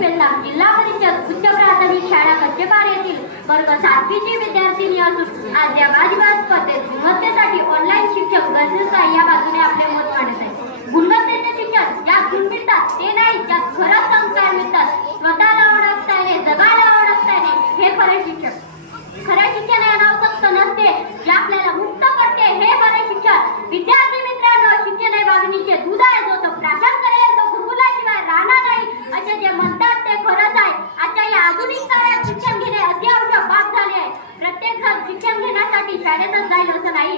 पेलनाम जिल्हा परिषद उच्च प्राथमिक शाळा कच्चेपार येथील वर्ग 7वीची विद्यार्थिनी असून आज या वादविवाद स्पर्धेत गुणवत्तेसाठी ऑनलाईन शिक्षक गरजेचं आहे या बाजूने आपले मत मांडत आहे। गुणवत्तेचे शिक्षण ज्यात गुण मिळतात ते नाही, ज्यात खरंच संस्कार मिळतात, स्वतःला ओळखता येणे, जगाला ओळखता येणे हे खरे शिक्षण। खरे शिक्षण हे अनावश्यक नसते, जे आपल्याला मुक्त करते हे खरे शिक्षण। विद्यार्थी मित्रांनो, शिक्षण हे वाघिणीचे दूध आहे, जो तो प्राशन करेल तो गुरुकुलाशिवाय राहणार नाही असे जे म्हणतात ते खरंच आहे। आजच्या या आधुनिक काळात शिक्षण घेणे अत्यावश्यक बाब झाले आहे। प्रत्येक जण शिक्षण घेण्यासाठी शाळेतच जाईल असं नाही।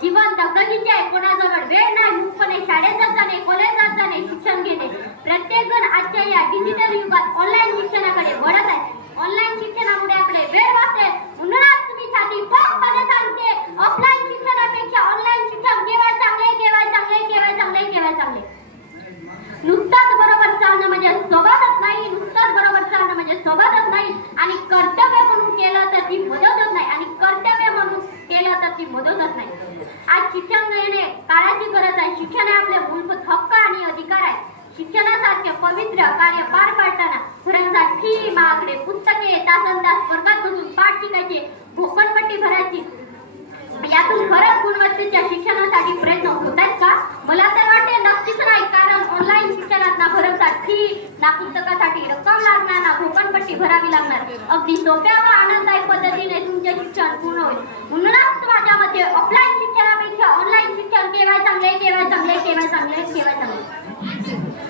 जीवन दगदगीचे आहे, कोणाजवळ वेळ नाही, मुक्तपणे शाळेत जाणे, कॉलेजात जाणे, शिक्षण घेणे। प्रत्येक जण आजच्या या डिजिटल युगात ऑनलाईन शिक्षणाकडे वळत आहे। ऑनलाईन शिक्षणामुळे आपले वेळ वाचते, म्हणूनच तुम्ही छाती ठोकपणे सांगते, ऑफलाईन शिक्षणापेक्षा ऑनलाईन शिक्षण केव्हा चांगले, केव्हा चांगले, केव्हा चांगले, केव्हा चांगले। नुसतंच बरोबर चालणं म्हणजे सोबतच नाही, नुसतंच बरोबर चालणं म्हणजे सोबतच नाही, आणि कर्तव्य म्हणून केलं तर ती मदतच नाही, आणि कर्तव्य म्हणून केलं तर ती मदतच नाही। आज शिक्षण घेणे काळाची गरज आहे। शिक्षण हे आपले मूलभूत हक्क आणि अधिकार आहे। शिक्षणासारखे पवित्र कार्य पार पाडताना फी, महागडे पुस्तके, तासनतास वर्गात बसून पाठ शिकायचे, घोकणपट्टी भरायची, यातून खरंच गुणवत्तेच्या शिक्षणासाठी प्रयत्न होत आहेत का? मला तर वाटते नक्कीच नाही, कारण ऑनलाईन शिक्षणात ना भरमसाठ फी, ना पुस्तकासाठी रक्कम लागणार, ना घोकणपट्टी भरावी लागणार। अगदी सोप्या व आनंददायी पद्धतीने तुमचे शिक्षण पूर्ण होईल। म्हणूनच माझ्या मते ऑफलाईन शिक्षणापेक्षा ऑनलाईन शिक्षण केव्हा चांगले, केव्हा चांगले, केव्हा चांगले, केव्हा चांगले।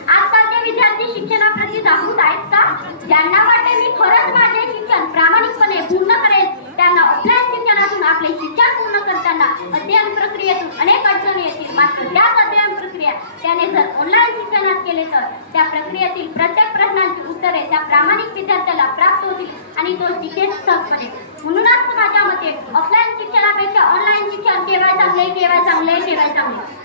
आजकालचे विद्यार्थी शिक्षणाप्रती जागृत आहेत का? ज्यांना वाटते मी खरंच माझे शिक्षण प्रामाणिकपणे पूर्ण करेल, त्यांना ऑफलाईन शिक्षणातून आपले शिक्षण पूर्ण करताना अध्ययन प्रक्रियेतून अनेक अडचणी येतील। मात्र त्याच अध्ययन प्रक्रिया त्याने जर ऑनलाईन शिक्षणात केले तर त्या प्रक्रियेतील प्रत्येक प्रश्नांची उत्तरे त्या प्रामाणिक विद्यार्थ्याला प्राप्त होतील आणि तो शिकेल सहजपणे। म्हणूनच माझ्या मते ऑफलाईन शिक्षणापेक्षा ऑनलाईन शिक्षण केव्हा चांगले, केव्हा चांगले, केव्हा चांगले।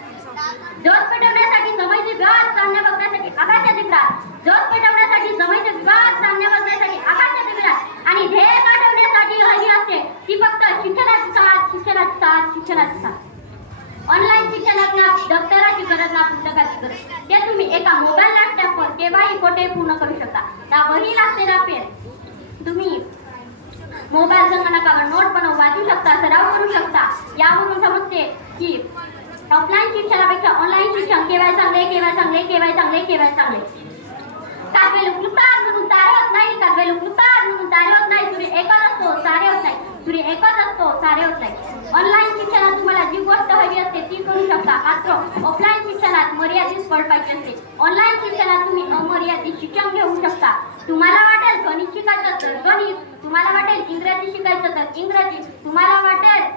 जोत पेटवण्यासाठी जमिनीचे विवाद सामने बघण्यासाठी आकाशाचे विराट, जोत पेटवण्यासाठी जमिनीचे विवाद सामने बघण्यासाठी आकाशाचे विराट, आणि ध्येय गाठवण्यासाठी हवी असते ती फक्त शिक्षणाची साथ, शिक्षणाची साथ, शिक्षणाची साथ। ऑनलाईन शिक्षणात ना दप्तराची गरज, ना पुस्तकाची गरज, ते तुम्ही एका मोबाईल लॅपटॉपवर केव्हाही कोठे पूर्ण करू शकता। ना वही लागते ना पेन, तुम्ही मोबाईल संगणकावर नोट बनवून वाचू शकता, सराव करू शकता। यावरून समजते की ऑफलाईन शिक्षणापेक्षा ऑनलाईन शिक्षण केव्हा चांगले, केव्हा चांगले, केव्हा चांगले, केव्हा चांगले। कागवे लोक म्हणून तारे होत नाही, कागवे लोक म्हणून तारे होत नाही, सूर्य एकच असतो सारे होत नाही, सूर्य एकच असतो सारे होत नाही। ऑनलाईन शिक्षणात तुम्हाला जी गोष्ट हवी असते ती करू शकता, मात्र ऑफलाईन शिक्षणात मर्यादित फळ पाहिजे असते। ऑनलाईन शिक्षणात तुम्ही अमर्यादित शिक्षण घेऊ शकता। तुम्हाला वाटेल गणित शिकायचं तर गणित, तुम्हाला वाटेल इंग्रजी शिकायचं तर इंग्रजी, तुम्हाला वाटेल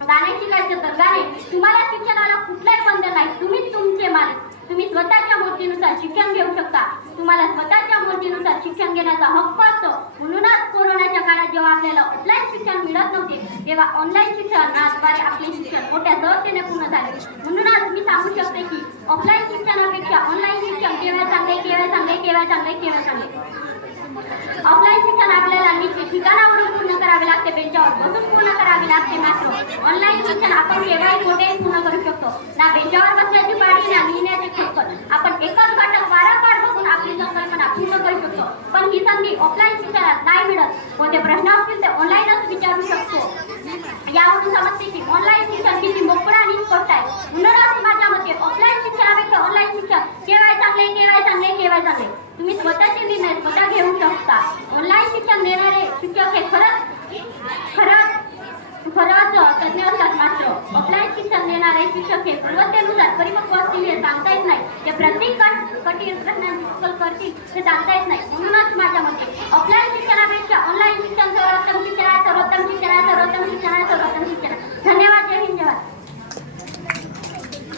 गाणे शिकायचं तर गाणे, तुम्हाला शिक्षणाला कुठलाही बंधन नाही। तुम्ही तुमचे मालिक, तुम्ही स्वतःच्या मर्जीनुसार शिक्षण घेऊ शकता। तुम्हाला स्वतःच्या मर्जीनुसार शिक्षण घेण्याचा हक्क असतो। म्हणूनच कोरोनाच्या काळात जेव्हा आपल्याला ऑफलाईन शिक्षण मिळत नव्हते, तेव्हा ऑनलाईन शिक्षणाद्वारे आपले शिक्षण मोठ्या सहजतेने पूर्ण झाले। म्हणूनच मी सांगू शकते की ऑफलाईन शिक्षणापेक्षा ऑनलाईन शिक्षण केव्हा चांगले, केव्हा चांगले, केव्हा चांगले, केव्हा चांगले। ऑफलाईन शिक्षण आपल्याला निश्चित ठिकाणावरून पूर्ण करावे लागते, बेंचावर बसून पूर्ण करावे लागते, मात्र ऑनलाईन शिक्षण आपण केव्हाही कोठेही पूर्ण करू शकतो। ना बेंचावर बसण्याची पाळी, ना लिहिण्याची खटपट, आपण एकच घटक वारंवार बघून आपली संकल्पना पूर्ण करू शकतो। पण ही संधी ऑफलाईन शिक्षणात नाही मिळत। कोणते प्रश्न असतील ते ऑनलाईनच विचारू शकतो। यावरून समजते की ऑनलाईन शिक्षण किती मोकळं आणि स्पष्ट आहे। म्हणूनच माझ्या मते ऑफलाईन शिक्षणापेक्षा ऑनलाईन शिक्षण केव्हा चांगले, केव्हा चांगले, केव्हा चांगले। तुम्ही स्वतःचे निर्णय स्वतः घेऊ शकता। ऑनलाईन शिक्षण देणारे शिक्षक हे खरंच तज्ञ असतात, मात्र ऑफलाईन शिक्षण देणारे शिक्षक हे गुणवत्तेनुसार परिपक्व असतील हे सांगता येत नाही। ते प्रत्येक कठीण प्रश्नांची उकल करतील हे सांगता येत नाही। म्हणूनच माझ्या मते ऑफलाईन शिक्षणापेक्षा ऑनलाईन